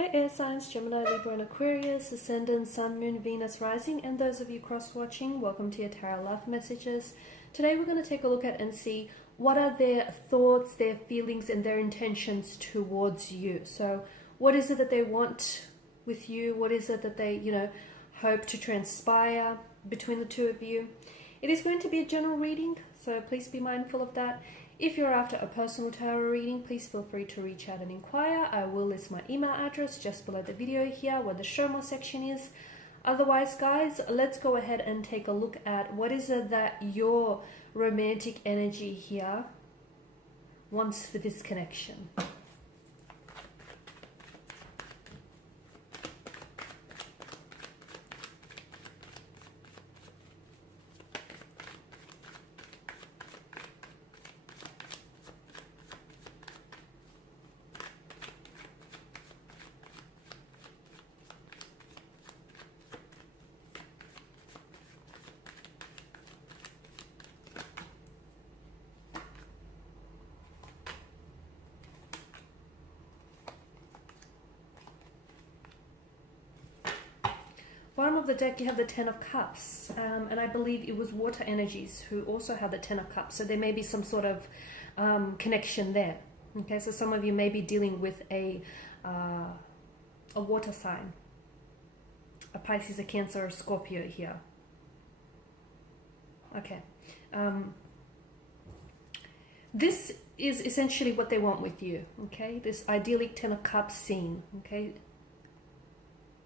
Hi air signs, Gemini, Libra and Aquarius, Ascendant, Sun, Moon, Venus, Rising, and those of you cross-watching, welcome to your Tarot Love Messages. Today we're going to take a look at and see what are their thoughts, their feelings, and their intentions towards you. So what is it that they want with you? What is it that they, hope to transpire between the two of you? It is going to be a general reading, so please be mindful of that. If you're after a personal tarot reading, please feel free to reach out and inquire. I will list my email address just below the video here where the show more section is. Otherwise, guys, let's go ahead and take a look at what is it that your romantic energy here wants for this connection. Bottom of the deck, you have the Ten of Cups, and I believe it was water energies who also have the Ten of Cups, so there may be some sort of connection there. Okay, so some of you may be dealing with a water sign, a Pisces, a Cancer, or a Scorpio here. Okay, this is essentially what they want with you. Okay, this idyllic Ten of Cups scene. Okay,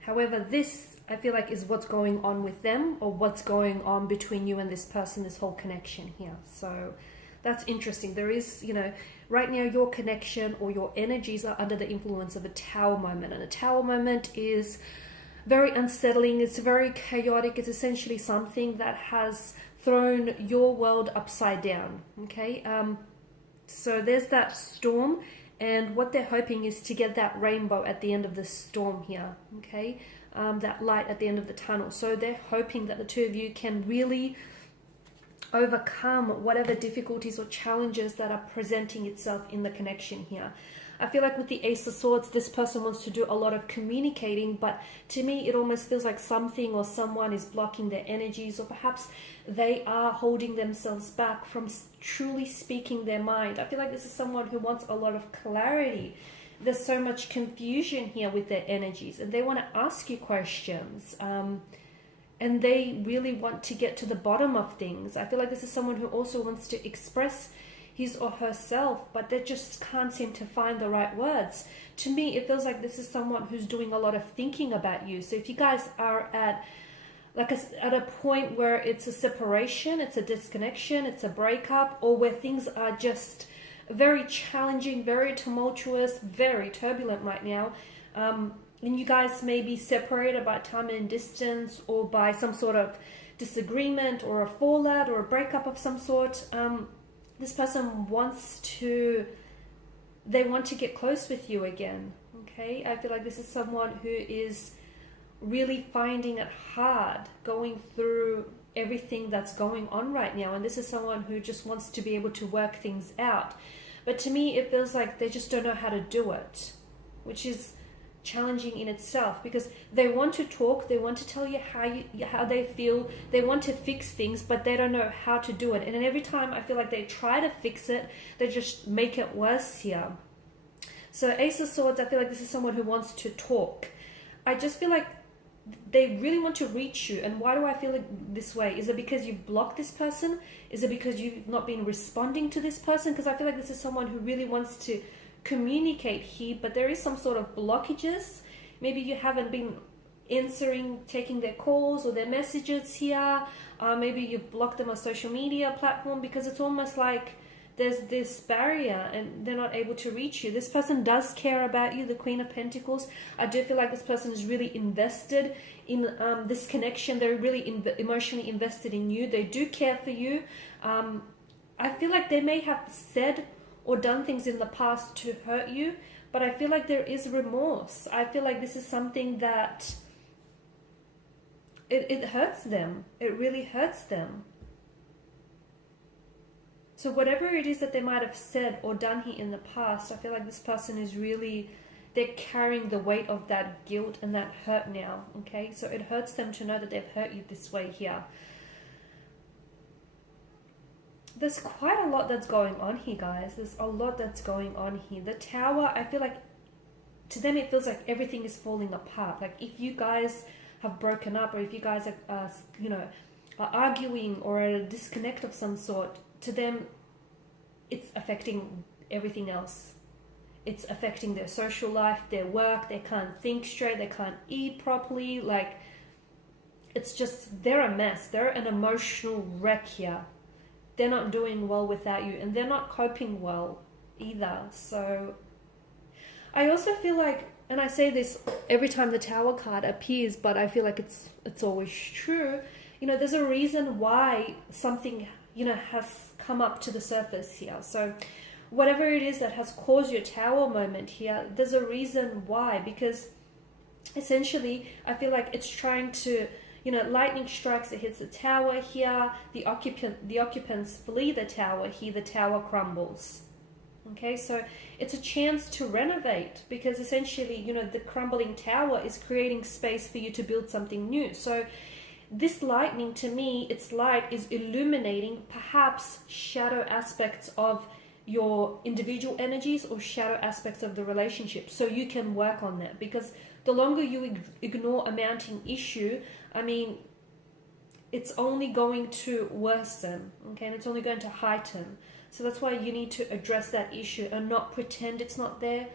however, this I feel like is what's going on with them, or what's going on between you and this person, this whole connection here. So that's interesting. There is, right now your connection or your energies are under the influence of a Tower moment. And a Tower moment is very unsettling. It's very chaotic. It's essentially something that has thrown your world upside down. Okay. So there's that storm, and what they're hoping is to get that rainbow at the end of the storm here. Okay. That light at the end of the tunnel. So they're hoping that the two of you can really overcome whatever difficulties or challenges that are presenting itself in the connection here. I feel like with the Ace of Swords, this person wants to do a lot of communicating, but to me it almost feels like something or someone is blocking their energies, or perhaps they are holding themselves back from truly speaking their mind. I feel like this is someone who wants a lot of clarity. There's so much confusion here with their energies, and they want to ask you questions, and they really want to get to the bottom of things. I feel like this is someone who also wants to express his or herself, but they just can't seem to find the right words. To me, it feels like this is someone who's doing a lot of thinking about you. So if you guys are at a point where it's a separation, it's a disconnection, it's a breakup, or where things are just very challenging, very tumultuous, very turbulent right now, and you guys may be separated by time and distance, or by some sort of disagreement, or a fallout, or a breakup of some sort. This person wants to get close with you again. Okay, I feel like this is someone who is really finding it hard going through everything that's going on right now, and this is someone who just wants to be able to work things out. But to me, it feels like they just don't know how to do it, which is challenging in itself, because they want to talk, they want to tell you how they feel, they want to fix things, but they don't know how to do it. And then every time I feel like they try to fix it, they just make it worse here. So Ace of Swords, I feel like this is someone who wants to talk. I just feel like they really want to reach you. And why do I feel like this way? Is it because you've blocked this person? Is it because you've not been responding to this person? Because I feel like this is someone who really wants to communicate here, but there is some sort of blockages. Maybe you haven't been taking their calls or their messages here. Maybe you've blocked them on social media platform, because it's almost like there's this barrier and they're not able to reach you. This person does care about you, the Queen of Pentacles. I do feel like this person is really invested in this connection. They're really emotionally invested in you. They do care for you. I feel like they may have said or done things in the past to hurt you, but I feel like there is remorse. I feel like this is something that it hurts them. It really hurts them. So whatever it is that they might have said or done here in the past, I feel like this person is really they're carrying the weight of that guilt and that hurt now, okay? So it hurts them to know that they've hurt you this way here. There's quite a lot that's going on here, guys. There's a lot that's going on here. The Tower, I feel like to them it feels like everything is falling apart. Like if you guys have broken up, or if you guys are, are arguing or at a disconnect of some sort, to them it's affecting everything else. It's affecting their social life, their work. They can't think straight. They can't eat properly. Like, it's just, they're a mess. They're an emotional wreck here. They're not doing well without you, and they're not coping well either. So I also feel like, and I say this every time the Tower card appears, but I feel like it's always true, there's a reason why something, has come up to the surface here. So whatever it is that has caused your Tower moment here, there's a reason why, because essentially I feel like it's trying to, lightning strikes, it hits the Tower here, the occupants flee the Tower here, the Tower crumbles. Okay, so it's a chance to renovate, because essentially, the crumbling Tower is creating space for you to build something new. So this lightning, to me, its light is illuminating perhaps shadow aspects of your individual energies or shadow aspects of the relationship, so you can work on that. Because the longer you ignore a mounting issue, it's only going to worsen, okay, and it's only going to heighten. So that's why you need to address that issue and not pretend it's not there,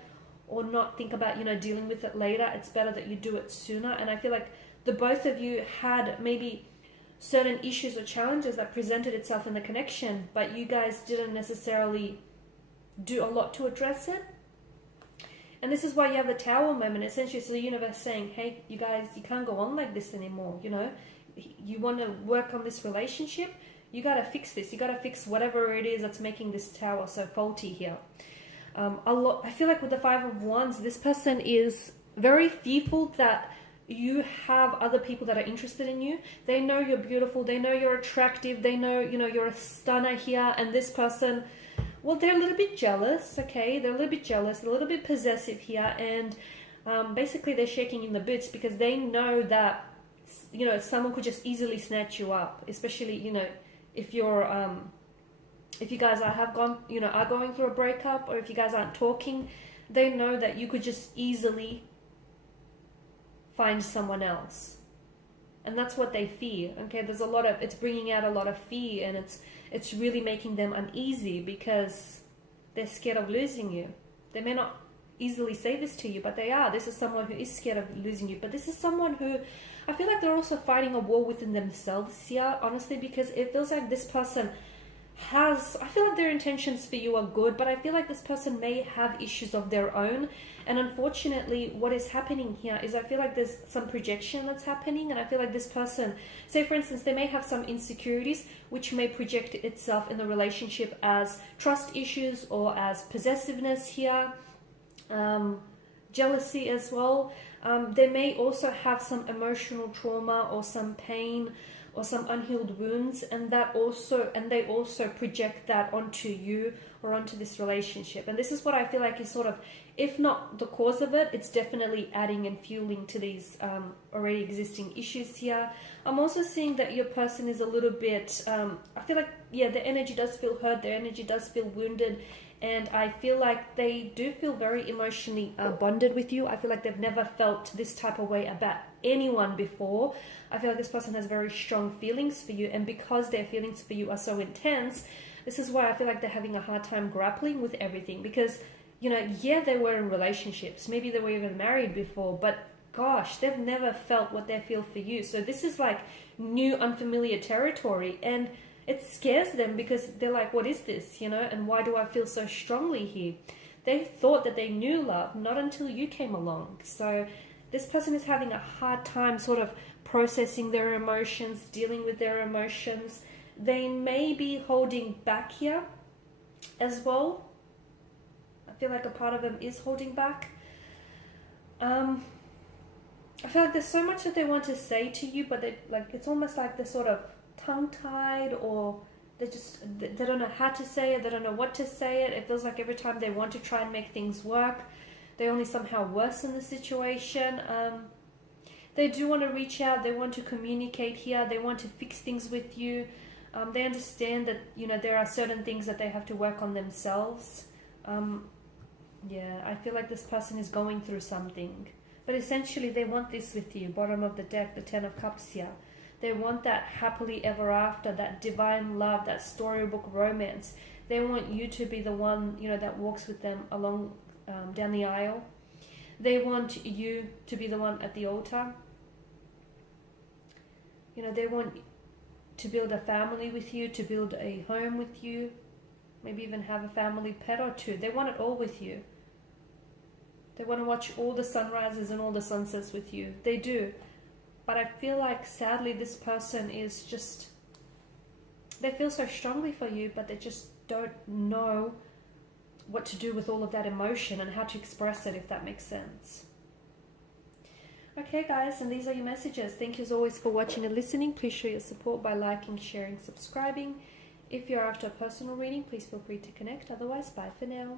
or not think about, dealing with it later. It's better that you do it sooner. And I feel like the both of you had maybe certain issues or challenges that presented itself in the connection, but you guys didn't necessarily do a lot to address it. And this is why you have the Tower moment. Essentially, it's the universe saying, hey, you guys, you can't go on like this anymore. You want to work on this relationship, you got to fix this. You got to fix whatever it is that's making this Tower so faulty here. I feel like with the Five of Wands, this person is very fearful that you have other people that are interested in you. They know you're beautiful. They know you're attractive. They know, you're a stunner here. And this person, well, they're a little bit jealous, okay? They're a little bit jealous, a little bit possessive here. And basically they're shaking in the boots, because they know that, someone could just easily snatch you up, especially, if you're, if you guys are going through a breakup, or if you guys aren't talking, they know that you could just easily find someone else. And that's what they fear, okay? It's bringing out a lot of fear, and it's really making them uneasy, because they're scared of losing you. They may not easily say this to you, but they are. This is someone who is scared of losing you, but this is someone who, I feel like they're also fighting a war within themselves here, honestly, because it feels like this person I feel like their intentions for you are good, but I feel like this person may have issues of their own. And unfortunately, what is happening here is I feel like there's some projection that's happening, and I feel like this person, say for instance, they may have some insecurities which may project itself in the relationship as trust issues, or as possessiveness here, jealousy as well. They may also have some emotional trauma, or some pain, or some unhealed wounds, and they also project that onto you or onto this relationship. And this is what I feel like is sort of, if not the cause of it, it's definitely adding and fueling to these already existing issues here. I'm also seeing that your person is a little bit, I feel like, yeah, their energy does feel hurt, their energy does feel wounded, and I feel like they do feel very emotionally bonded with you. I feel like they've never felt this type of way about anyone before. I feel like this person has very strong feelings for you, and because their feelings for you are so intense, this is why I feel like they're having a hard time grappling with everything. Because, yeah, they were in relationships, maybe they were even married before, but gosh, they've never felt what they feel for you. So this is like new, unfamiliar territory, and it scares them, because they're like, what is this, and why do I feel so strongly here? They thought that they knew love, not until you came along. So this person is having a hard time sort of processing their emotions, dealing with their emotions. They may be holding back here as well. I feel like a part of them is holding back. I feel like there's so much that they want to say to you, but it's almost like they're sort of tongue-tied, or they don't know how to say it, they don't know what to say it. It feels like every time they want to try and make things work, they only somehow worsen the situation. They do want to reach out, they want to communicate here, they want to fix things with you. They understand that, you know, there are certain things that they have to work on themselves. Yeah, I feel like this person is going through something. But essentially they want this with you. Bottom of the deck, the Ten of Cups here. They want that happily ever after, that divine love, that storybook romance. They want you to be the one, you know, that walks with them along down the aisle. They want you to be the one at the altar. You know, they want to build a family with you, to build a home with you, maybe even have a family pet or two. They want it all with you. They want to watch all the sunrises and all the sunsets with you. They do. But I feel like, sadly, this person is just... They feel so strongly for you, but they just don't know what to do with all of that emotion and how to express it, if that makes sense. Okay, guys, and these are your messages. Thank you as always for watching and listening. Please show your support by liking, sharing, subscribing. If you're after a personal reading, please feel free to connect. Otherwise, bye for now.